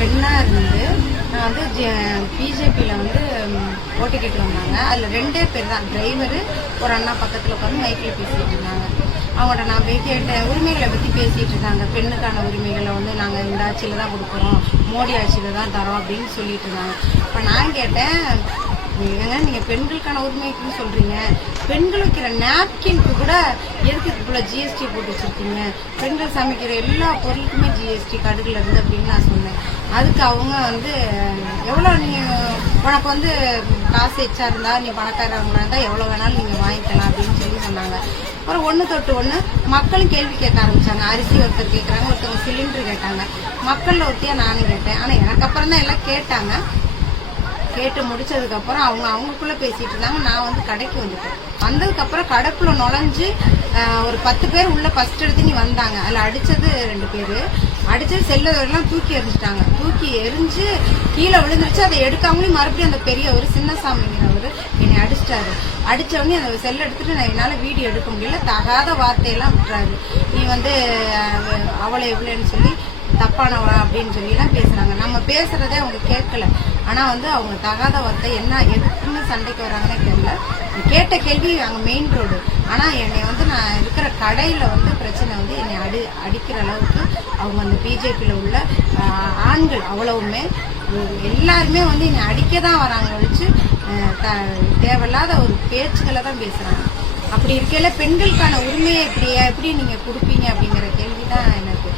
பெண்ணாக இருந்து நான் வந்து பிஜேபியில் வந்து ஓட்டு கேட்டு வந்தாங்க. அதில் 2 பேர் தான், டிரைவரு ஒரு அண்ணா பக்கத்தில் உட்காந்து மைக்கில் பேசிகிட்டு இருந்தாங்க. அவங்கள்ட்ட நான் போய் கேட்டேன், உரிமைகளை பற்றி பேசிகிட்டு இருந்தாங்க. பெண்ணுக்கான உரிமைகளை வந்து நாங்கள் இந்த ஆட்சியில் தான் கொடுக்குறோம், மோடி ஆட்சியில் தான் தரோம் அப்படின்னு சொல்லிட்டு இருந்தாங்க. இப்போ நான் கேட்டேன், ஏங்க நீங்கள் பெண்களுக்கான உரிமைக்குன்னு சொல்கிறீங்க, பெண்கள் வைக்கிற நாப்கின்க்கு கூட எதுக்கு இவ்வளோ ஜிஎஸ்டி போட்டு வச்சுருக்கீங்க? பெண்கள் சமைக்கிற எல்லா பொருளுக்குமே ஜிஎஸ்டி கடுகுல இருந்து அப்படின்னு நான் சொன்னேன். அதுக்கு அவங்க வந்து எவ்வளோ உனக்கு வந்து காசு எச்சா இருந்தா, நீ பணக்காரவங்களா இருந்தால் எவ்வளோ வேணாலும் நீங்கள் வாங்கிக்கலாம் அப்படின்னு சொல்லி சொன்னாங்க. அப்புறம் 1 தொட்டு 1 மக்களும் கேள்வி கேட்க ஆரம்பிச்சாங்க. அரிசி ஒருத்தர் கேட்குறாங்க, ஒருத்தவங்க சிலிண்டர் கேட்டாங்க. மக்களில் ஒருத்தியா நானும் கேட்டேன். ஆனால் எனக்கு அப்புறம் தான் எல்லாம் கேட்டாங்க. கேட்டு முடிச்சதுக்கப்புறம் அவங்களுக்குள்ள பேசிட்டு இருந்தாங்க. நான் வந்து கடைக்கு வந்துட்டேன். வந்ததுக்கப்புறம் கடைக்குள்ள நுழைஞ்சு ஒரு 10 பேர் உள்ள ஃபர்ஸ்ட் எடுத்து நீ வந்தாங்க. அதில் அடிச்சது 2 பேர். அடிச்சது செல்லெல்லாம் தூக்கி எறிஞ்சிட்டாங்க. தூக்கி எரிஞ்சு கீழே விழுந்துருச்சு. அதை எடுக்காமலேயும் மறுபடியும் அந்த பெரியவர் சின்னசாமிங்கிறவர் என்னை அடிச்சிட்டாரு. அடிச்சவனே அந்த செல்லை எடுத்துட்டு நான் என்னால் வீடியோ எடுக்க முடியல. தகாத வார்த்தையெல்லாம் விட்டுறாரு. நீ வந்து அவளை எவ்வளோன்னு சொல்லி தப்பானவளா அப்படின்னு சொல்லிலாம் பேசுறாங்க. நம்ம பேசுறதே அவங்க கேட்கல. ஆனா வந்து அவங்க தகாத வார்த்தை என்ன எதுக்குன்னு சண்டைக்கு வராங்கன்னு தெரியல. கேட்ட கேள்வி அங்க மெயின் ரோடு. ஆனா என்னை வந்து நான் இருக்கிற கடையில வந்து பிரச்சனை வந்து என்னை அடிக்கிற அளவுக்கு அவங்க அந்த பிஜேபியில உள்ள ஆண்கள் அவ்வளவுமே எல்லாருமே வந்து என்னை அடிக்க தான் வராங்க ஒழிச்சு தேவையில்லாத ஒரு பேச்சுக்களை தான் பேசுறாங்க. அப்படி இருக்கையில பெண்களுக்கான உரிமையை எப்படி நீங்க கொடுப்பீங்க அப்படிங்கிற கேள்விதான் எனக்கு.